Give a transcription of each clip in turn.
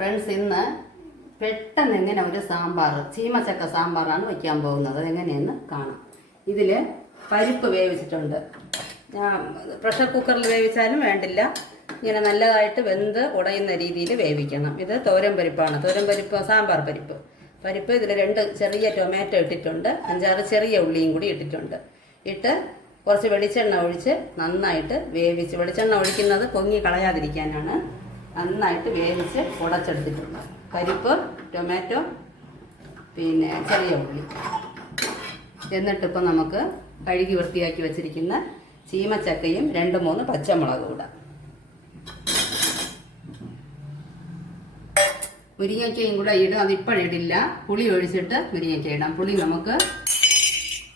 Friends, ഇന്ന് പെട്ടെന്ന് എങ്ങനെ ഒരു സാമ്പാർ, ചീമച്ചക്ക സാമ്പാറാണ് വയ്ക്കാൻ പോകുന്നത്. അതെങ്ങനെയെന്ന് കാണാം. ഇതിൽ പരിപ്പ് വേവിച്ചിട്ടുണ്ട്. ഞാൻ പ്രഷർ കുക്കറിൽ വേവിച്ചാലും വേണ്ടില്ല, ഇങ്ങനെ നല്ലതായിട്ട് വെന്ത് ഉടയുന്ന രീതിയിൽ വേവിക്കണം. ഇത് തോരൻ പരിപ്പാണ്. തോരൻ പരിപ്പ്, സാമ്പാർ പരിപ്പ്. ഇതിൽ 2 ചെറിയ ടൊമാറ്റോ ഇട്ടിട്ടുണ്ട്, 5-6 ചെറിയ ഉള്ളിയും കൂടി ഇട്ടിട്ടുണ്ട്. ഇട്ട് കുറച്ച് വെളിച്ചെണ്ണ ഒഴിച്ച് നന്നായിട്ട് വേവിച്ച്, വെളിച്ചെണ്ണ ഒഴിക്കുന്നത് പൊങ്ങി കളയാതിരിക്കാനാണ്, നന്നായിട്ട് വേവിച്ച് ഉടച്ചെടുത്തിട്ടുണ്ട്. പരിപ്പ്, ടൊമാറ്റോ, പിന്നെ ചെറിയ ഉള്ളി. എന്നിട്ടിപ്പോൾ നമുക്ക് കഴുകി വൃത്തിയാക്കി വെച്ചിരിക്കുന്ന ചീമച്ചക്കയും 2-3 പച്ചമുളകും ഇടാം. മുരിങ്ങയ്ക്കയും കൂടെ ഇടും. അതിപ്പോഴിടില്ല, പുളി ഒഴിച്ചിട്ട് മുരിങ്ങയ്ക്ക ഇടാം. പുളി നമുക്ക്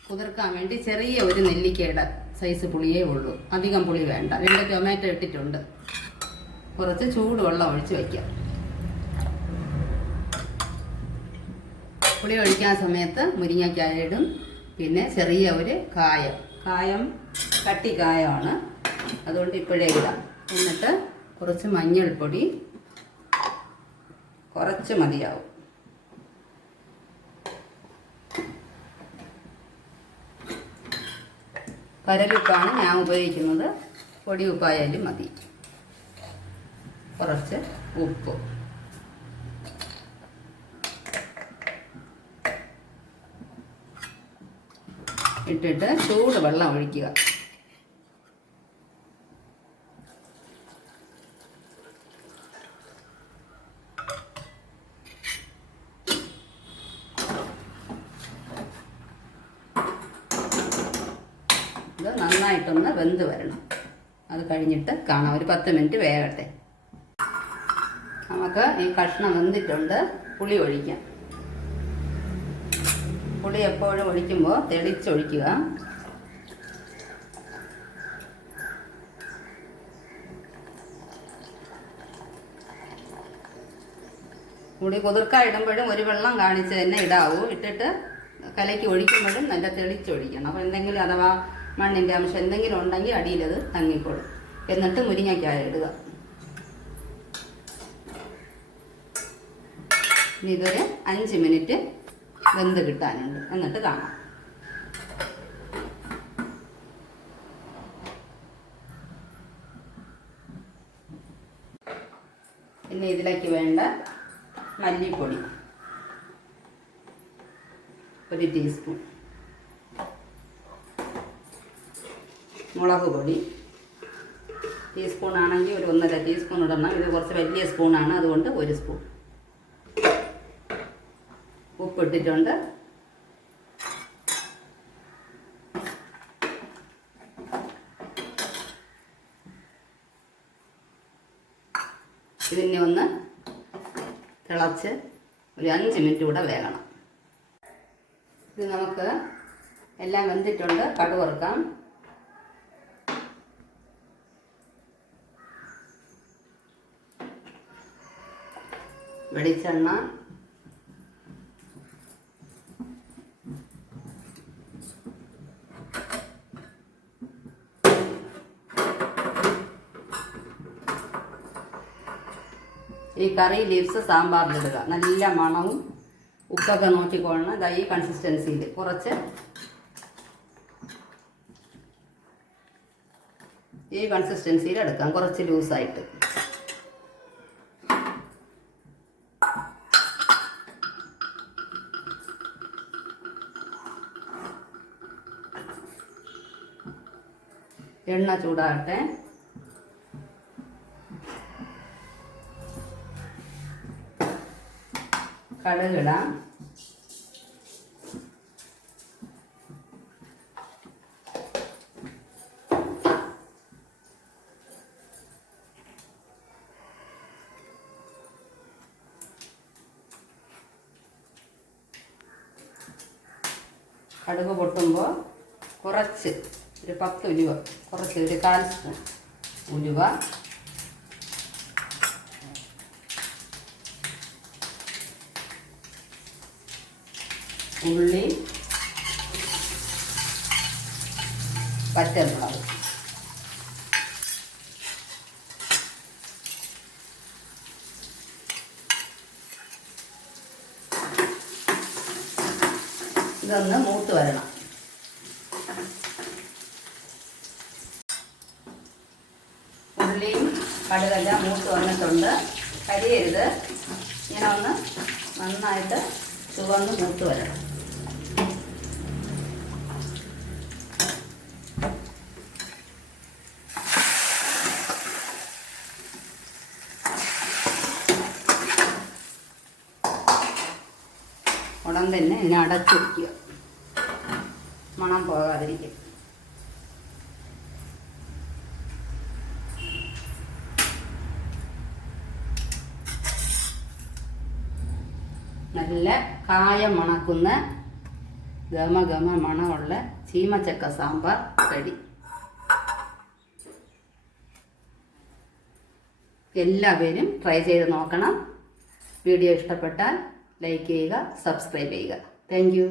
കുതിർക്കാൻ വേണ്ടി ചെറിയ ഒരു നെല്ലിക്കയുടെ സൈസ് പുളിയേ ഉള്ളൂ, അധികം പുളി വേണ്ട. 2 ടൊമാറ്റോ ഇട്ടിട്ടുണ്ട്. കുറച്ച് ചൂടുവെള്ളം ഒഴിച്ച് വയ്ക്കാം. പുളി ഒഴിക്കാൻ സമയത്ത് മുരിങ്ങയ്ക്കായ ഇടും. പിന്നെ ചെറിയ ഒരു കായം കട്ടിക്കായമാണ്, അതുകൊണ്ട് ഇപ്പോഴേ ഇടാം. എന്നിട്ട് കുറച്ച് മഞ്ഞൾപ്പൊടി, കുറച്ച് മതിയാവും. കരലുപ്പാണ് ഞാൻ ഉപയോഗിക്കുന്നത്, പൊടി ഉപ്പായാലും മതി. കുറച്ച് ഉപ്പ്. ഇട്ടിട്ട് ചൂട് വെള്ളം ഒഴിക്കുക. ഇത് നന്നായിട്ടൊന്ന് വെന്ത് വരണം. അത് കഴിഞ്ഞിട്ട് കാണാം. ഒരു 10 മിനിറ്റ് വേകട്ടെ. നമുക്ക് ഈ കഷ്ണം വെന്തിട്ടുണ്ട്. പുളി ഒഴിക്കാം. പുളി എപ്പോഴും ഒഴിക്കുമ്പോൾ തെളിച്ചൊഴിക്കുക. പുളി കുതിർക്കായിടുമ്പോഴും ഒരു വെള്ളം കാണിച്ച് തന്നെ ഇടാവൂ. ഇട്ടിട്ട് കലക്കി ഒഴിക്കുമ്പോഴും നല്ല തെളിച്ചൊഴിക്കണം. അപ്പോൾ എന്തെങ്കിലും അഥവാ മണ്ണിൻ്റെ അംശം എന്തെങ്കിലും ഉണ്ടെങ്കിൽ അടിയിലത് തങ്ങിക്കോളും. എന്നിട്ട് മുരിങ്ങയ്ക്കായ ഇടുക. ഇനി ഇതൊരു 5 മിനിറ്റ് വെന്ത് കിട്ടാനുണ്ട്. എന്നിട്ട് കാണാം. പിന്നെ ഇതിലേക്ക് വേണ്ട മല്ലിപ്പൊടി 1 ടീസ്പൂൺ, മുളക് പൊടി ടീസ്പൂൺ ആണെങ്കിൽ ഒരു 1.5 ടീസ്പൂൺ ഇടണം. ഇത് കുറച്ച് വലിയ സ്പൂണാണ്, അതുകൊണ്ട് 1 സ്പൂൺ. ഉപ്പിട്ടിട്ടുണ്ട്. ഇതിനെ ഒന്ന് തിളച്ച് ഒരു 5 മിനിറ്റ് കൂടെ വേകണം. ഇത് നമുക്ക് എല്ലാം വെന്തിട്ടുണ്ട്. കടുക് വറുക്കാം. വെളിച്ചെണ്ണ, ഈ കറി ലീവ്സ് സാമ്പാറിലിടുക. നല്ല മണവും ഉപ്പൊക്കെ നോക്കിക്കൊള്ളണം. ഇതാ ഈ കൺസിസ്റ്റൻസിയിൽ കുറച്ച് എടുക്കാം, കുറച്ച് ലൂസായിട്ട്. എണ്ണ ചൂടാകട്ടെ. കടുകിടാം. കടുക് പൊട്ടുമ്പോൾ കുറച്ച് ഒരു 10 ഉലുവ, കുറച്ച് ഒരു 1/4 സ്പൂൺ ഉലുവ, ഉള്ളി, പച്ചമുളക്, ഇതൊന്ന് മൂത്ത് വരണം. ഉള്ളിയും കടുകെല്ലാം മൂത്ത് വന്നിട്ടുണ്ട്. കരിയരുത്. ഇങ്ങനെ ഒന്ന് നന്നായിട്ട് ചുവന്ന് മൂത്ത് വരണം. ഉടൻ തന്നെ ഇതിനെ അടച്ചിരിക്കുക, മണം പോകാതിരിക്കും. നല്ല കായം മണക്കുന്ന ഗമ മണമുള്ള ചീമച്ചക്ക സാമ്പാർ റെഡി. എല്ലാവരും ട്രൈ ചെയ്ത് നോക്കണം. വീഡിയോ ഇഷ്ടപ്പെട്ടാൽ ലൈക്ക് ചെയ്യുക, സബ്സ്ക്രൈബ് ചെയ്യുക. Thank you.